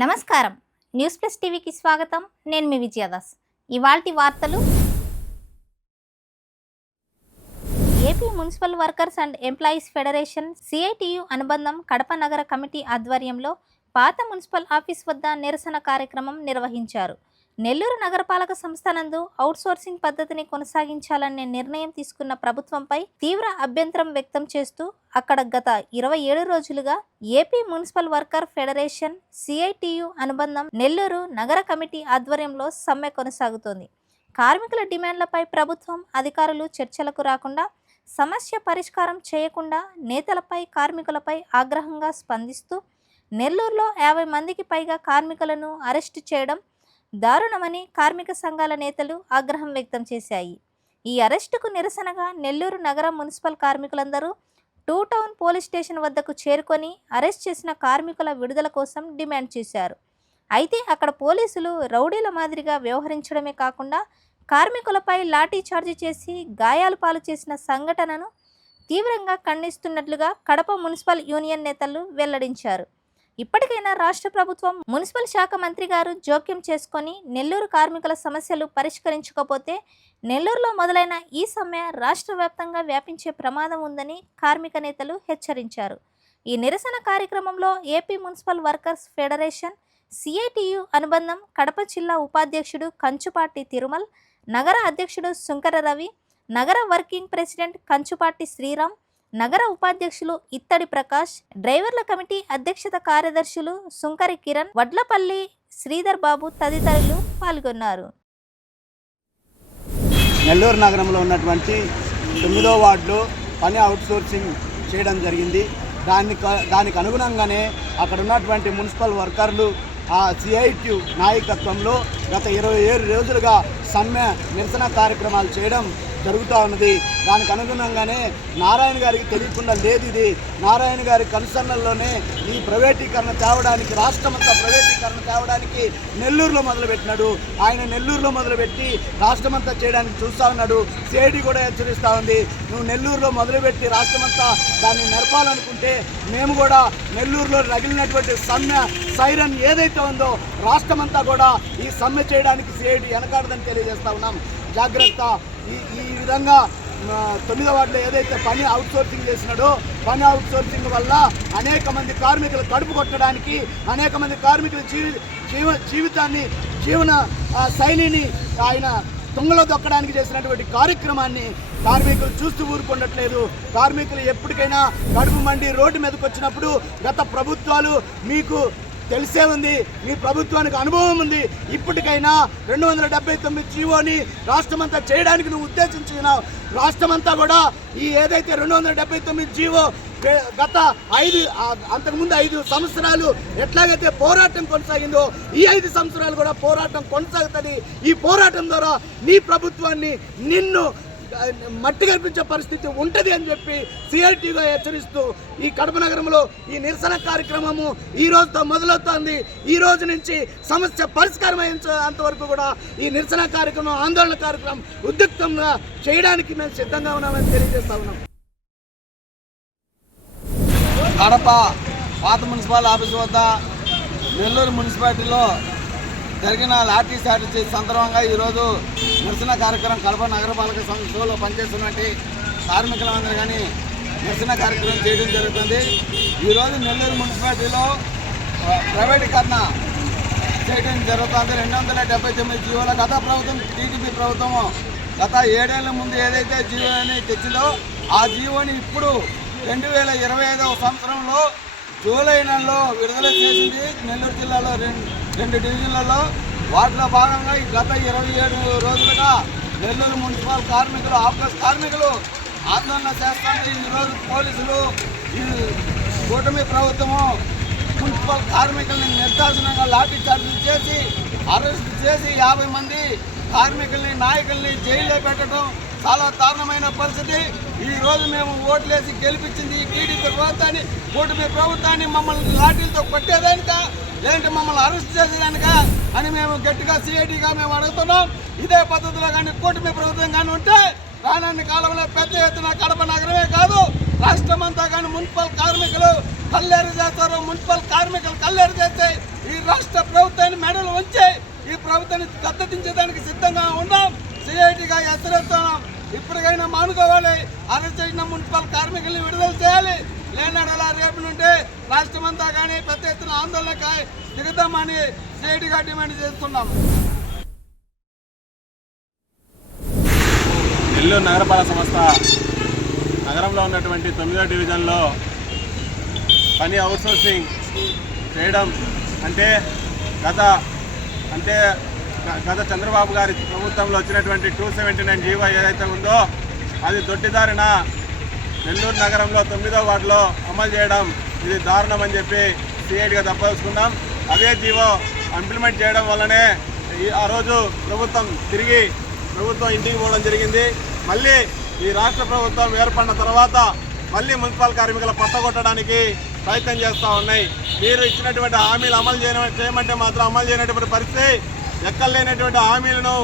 నమస్కారం. News plus టీవీకి స్వాగతం. నేను మీ విజయదాస్. ఇవాల్టి వార్తలు. AP municipal workers and employees federation CITU అనుబంధం కడప నగర కమిటీ ఆధ్వర్యంలో పాత మున్సిపల్ ఆఫీస్ వద్ద నిరసన కార్యక్రమం నిర్వహించారు. నెల్లూరు నగరపాలక సంస్థ నందు అవుట్సోర్సింగ్ పద్ధతిని కొనసాగించాలనే నిర్ణయం తీసుకున్న ప్రభుత్వంపై తీవ్ర అభ్యంతరం వ్యక్తం చేస్తూ అక్కడ గత ఇరవై ఏడు రోజులుగా AP municipal worker federation CITU అనుబంధం నెల్లూరు నగర కమిటీ ఆధ్వర్యంలో సమ్మె కొనసాగుతోంది. కార్మికుల డిమాండ్లపై ప్రభుత్వం అధికారులు చర్చలకు రాకుండా సమస్య పరిష్కారం చేయకుండా నేతలపై కార్మికులపై ఆగ్రహంగా స్పందిస్తూ నెల్లూరులో యాభై మందికి పైగా కార్మికులను అరెస్టు చేయడం దారుణమని కార్మిక సంఘాల నేతలు ఆగ్రహం వ్యక్తం చేశాయి. ఈ అరెస్టుకు నిరసనగా నెల్లూరు నగరం మున్సిపల్ కార్మికులందరూ టూ టౌన్ పోలీస్ స్టేషన్ వద్దకు చేరుకొని అరెస్ట్ చేసిన కార్మికుల విడుదల కోసం డిమాండ్ చేశారు. అయితే అక్కడ పోలీసులు రౌడీల మాదిరిగా వ్యవహరించడమే కాకుండా కార్మికులపై లాఠీ చార్జీ చేసి గాయాలు పాలు చేసిన సంఘటనను తీవ్రంగా ఖండిస్తున్నట్లుగా కడప మున్సిపల్ యూనియన్ నేతలు వెల్లడించారు. ఇప్పటికైనా రాష్ట్ర ప్రభుత్వం మున్సిపల్ శాఖ మంత్రి గారు జోక్యం చేసుకొని నెల్లూరు కార్మికుల సమస్యలు పరిష్కరించకపోతే నెల్లూరులో మొదలైన ఈ సమ్మె రాష్ట్ర వ్యాప్తంగా వ్యాపించే ప్రమాదం ఉందని కార్మిక నేతలు హెచ్చరించారు. ఈ నిరసన కార్యక్రమంలో AP municipal workers federation CITU అనుబంధం కడప జిల్లా ఉపాధ్యక్షుడు కంచుపాటి తిరుమల్ నగర అధ్యక్షుడు శుంకర రవి నగర వర్కింగ్ ప్రెసిడెంట్ కంచుపాటి శ్రీరామ్ నగర ఉపాధ్యక్షులు ఇత్తడి ప్రకాష్ డ్రైవర్ల కమిటీ అధ్యక్షత కార్యదర్శులు సుంకరి కిరణ్ వడ్లపల్లి శ్రీధర్ బాబు తదితరులు పాల్గొన్నారు. నెల్లూరు నగరంలో ఉన్నటువంటి తొమ్మిదో వార్డులో పని అవుట్సోర్సింగ్ చేయడం జరిగింది. దాన్ని దానికి అనుగుణంగానే అక్కడ ఉన్నటువంటి మున్సిపల్ వర్కర్లు ఆ సిఐటి నాయకత్వంలో గత ఇరవై ఏడు రోజులుగా సమ్మె నిరసన కార్యక్రమాలు చేయడం జరుగుతూ ఉన్నది. దానికి అనుగుణంగానే నారాయణ గారికి తెలియకుండా లేదు ఇది. నారాయణ గారి కన్సర్నల్లోనే ఈ ప్రైవేటీకరణ తేవడానికి రాష్ట్రమంతా ప్రైవేటీకరణ తేవడానికి నెల్లూరులో మొదలుపెట్టినాడు. ఆయన నెల్లూరులో మొదలుపెట్టి రాష్ట్రమంతా చేయడానికి చూస్తూ ఉన్నాడు. సేడి కూడా హెచ్చరిస్తూ ఉంది. నువ్వు నెల్లూరులో మొదలుపెట్టి రాష్ట్రమంతా దాన్ని నడపాలనుకుంటే మేము కూడా నెల్లూరులో రగిలినటువంటి సమ్మె సైరన్ ఏదైతే ఉందో రాష్ట్రమంతా కూడా ఈ సమ్మె చేయడానికి సేడి వెనకాడదని తెలియజేస్తా ఉన్నాం. జాగ్రత్త. ఈ ఈ విధంగా తొమ్మిదో వాటిలో ఏదైతే పని అవుట్సోర్సింగ్ చేసినాడో పని అవుట్సోర్సింగ్ వల్ల అనేక మంది కార్మికులు కడుపు కొట్టడానికి అనేక మంది కార్మికుల జీవి జీవ జీవితాన్ని జీవన శైలిని ఆయన తుంగలో దొక్కడానికి చేసినటువంటి కార్యక్రమాన్ని కార్మికులు చూస్తూ ఊరుకుండట్లేదు కార్మికులు ఎప్పటికైనా కడుపు మండి రోడ్డు మీదకి వచ్చినప్పుడు గత ప్రభుత్వాలు మీకు తెలిసే ఉంది. మీ ప్రభుత్వానికి అనుభవం ఉంది. ఇప్పటికైనా రెండు వందల డెబ్బై తొమ్మిది జీవోని రాష్ట్రమంతా చేయడానికి నువ్వు ఉద్దేశించినావు రాష్ట్రమంతా కూడా ఈ ఏదైతే రెండు వందల డెబ్బై తొమ్మిది జీవో గత ఐదు అంతకుముందు ఐదు సంవత్సరాలు ఎట్లాగైతే పోరాటం కొనసాగిందో ఈ ఐదు సంవత్సరాలు కూడా పోరాటం కొనసాగుతుంది. ఈ పోరాటం ద్వారా నీ ప్రభుత్వాన్ని నిన్ను మట్టి కనిపించే పరిస్థితి ఉంటుంది అని చెప్పి సిఆర్టీగా హెచ్చరిస్తూ ఈ కడప నగరంలో ఈ నిరసన కార్యక్రమము ఈ రోజుతో మొదలవుతోంది. ఈ రోజు నుంచి సమస్య పరిష్కారం అయ్యేంత కూడా ఈ నిరసన కార్యక్రమం ఆందోళన కార్యక్రమం ఉద్యుక్తంగా చేయడానికి మేము సిద్ధంగా ఉన్నామని తెలియజేస్తా ఉన్నాం. కడప పాత మున్సిపల్ ఆఫీస్ వద్ద నెల్లూరు మున్సిపాలిటీలో జరిగిన లాఠీ చార్జీ సందర్భంగా ఈరోజు నిరసన కార్యక్రమం కడప నగరపాలక సంస్థలో పనిచేస్తున్నటువంటి కార్మికులందరూ కానీ నిరసన కార్యక్రమం చేయడం జరుగుతుంది. ఈరోజు నెల్లూరు మున్సిపాలిటీలో ప్రైవేటీకరణ చేయడం జరుగుతుంది. రెండు వందల డెబ్బై తొమ్మిది జీవోల గత ప్రభుత్వం టీడీపీ ప్రభుత్వం గత ఏడేళ్ళ ముందు ఏదైతే జీవోని తెచ్చిందో ఆ జీవోని ఇప్పుడు రెండు వేల ఇరవై ఐదవ సంవత్సరంలో జూలై నెలలో విడుదల చేసింది. నెల్లూరు జిల్లాలో రెండు రెండు డివిజన్లలో వాటిలో భాగంగా ఈ గత ఇరవై ఏడు రోజులుగా నెల్లూరు మున్సిపల్ కార్మికులు ఆఫీస్ కార్మికులు ఆందోళన చేస్తుంటే ఈరోజు పోలీసులు ఈ కూటమి ప్రభుత్వము మున్సిపల్ కార్మికుల్ని నిర్దాసనంగా లాఠీ చార్జీలు చేసి అరెస్ట్ చేసి యాభై మంది కార్మికుల్ని నాయకుల్ని జైల్లో పెట్టడం చాలా దారుణమైన పరిస్థితి. ఈ రోజు మేము ఓట్లేసి గెలిపించింది ఈ టీడీపీ ప్రభుత్వాన్ని కూటమి ప్రభుత్వాన్ని మమ్మల్ని లాఠీలతో కొట్టేదానిక లేదంటే మమ్మల్ని అరెస్ట్ చేసేదానిక అని మేము గట్టిగా సిఐడిగా మేము అడుగుతున్నాం. ఇదే పద్ధతిలో కానీ కూటమి ప్రభుత్వం కానీ ఉంటే రానున్న కాలంలో పెద్ద ఎత్తున కడప నగరమే కాదు రాష్ట్రం అంతా కానీ మున్సిపల్ కార్మికులు కల్లేరు చేస్తారు. మున్సిపల్ కార్మికులు కల్లేరు చేస్తే ఈ రాష్ట్ర ప్రభుత్వాన్ని మెడలు ఉంచి ఈ ప్రభుత్వాన్ని గద్దెదించేదానికి సిద్ధంగా ఉన్నాం. సిఐటిగా హెచ్చరిస్తున్నాం ఇప్పటికైనా మానుకోవాలి. అరెస్ట్ చేసిన మున్సిపల్ కార్మికుల్ని విడుదల చేయాలి. లేనాడలా రేపు నుండి రాష్ట్రమంతా కానీ పెద్ద ఎత్తున ఆందోళన దిగుతామని సిఐటిగా డిమాండ్ చేస్తున్నాం నెల్లూరు నగరపాలక సంస్థ నగరంలో ఉన్నటువంటి తొమ్మిదో డివిజన్లో పని అవుట్సోర్సింగ్ చేయడం అంటే గత అంటే గత చంద్రబాబు గారి ప్రభుత్వంలో వచ్చినటువంటి టూ సెవెంటీ నైన్ జీవో ఏదైతే ఉందో అది దొడ్డిదారిన నెల్లూరు నగరంలో తొమ్మిదో వార్డులో అమలు చేయడం ఇది దారుణం అని చెప్పి సిఐడిగా తప్పదలుచుకున్నాం అదే జీవో ఇంప్లిమెంట్ చేయడం వల్లనే ఈ ఆ రోజు ప్రభుత్వం తిరిగి ప్రభుత్వం ఇంటికి పోవడం జరిగింది. మళ్ళీ ఈ రాష్ట్ర ప్రభుత్వం ఏర్పడిన తర్వాత మళ్ళీ మున్సిపల్ కార్మికుల పట్టగొట్టడానికి ప్రయత్నం చేస్తూ ఉన్నాయి. మీరు ఇచ్చినటువంటి హామీలు అమలు చేయమంటే మాత్రం అమలు చేయనటువంటి పరిస్థితి ఎక్కలేనటువంటి హామీలను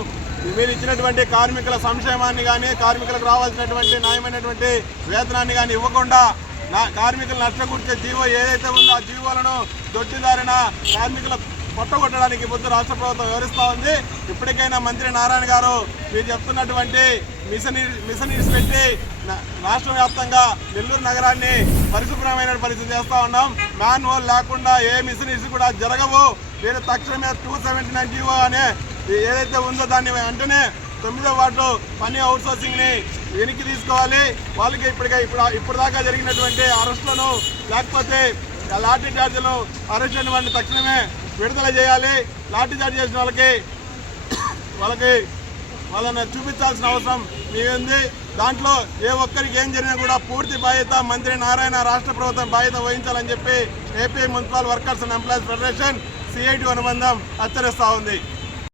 మీరు ఇచ్చినటువంటి కార్మికుల సంక్షేమాన్ని కానీ కార్మికులకు రావాల్సినటువంటి న్యాయమైనటువంటి వేతనాన్ని కానీ ఇవ్వకుండా నా కార్మికులు నష్టకూర్చే జీవో ఏదైతే ఉందో ఆ జీవోలను దొడ్డిదారిన కార్మికుల కొట్టగొట్టడానికి బుద్ధి రాష్ట్ర ప్రభుత్వం వివరిస్తూ ఉంది. ఇప్పటికైనా మంత్రి నారాయణ గారు మీరు చెప్తున్నటువంటి మిషన్ ఇ- మిషన్ పెట్టి రాష్ట్ర వ్యాప్తంగా నెల్లూరు నగరాన్ని పరిశుభ్రమైన పరిస్థితి చేస్తూ ఉన్నాం. మ్యాన్ హోల్ లేకుండా ఏ మిషన్ కూడా జరగవు. మీరు తక్షణమే టూ సెవెంటీ నైన్ జీవో అనే ఏదైతే ఉందో దాన్ని వెంటనే తొమ్మిదో వార్డు పని అవుట్సోర్సింగ్ని వెనక్కి తీసుకోవాలి. వాళ్ళకి ఇప్పటికే ఇప్పుడు ఇప్పుడు దాకా జరిగినటువంటి అరెస్టులను లేకపోతే ఆ లాఠీ చార్జీలను అరెస్ట్ అయిన వాడిని తక్షణమే విడుదల చేయాలి. లాఠీ చార్జ్ చేసిన వాళ్ళకి వాళ్ళకి వాళ్ళని చూపించాల్సిన అవసరం ఉంది. దాంట్లో ఏ ఒక్కరికి ఏం జరిగినా కూడా పూర్తి బాధ్యత మంత్రి నారాయణ రాష్ట్ర ప్రభుత్వం బాధ్యత వహించాలని చెప్పి AP municipal workers and employees federation CIT అనుబంధం హెచ్చరిస్తూ ఉంది.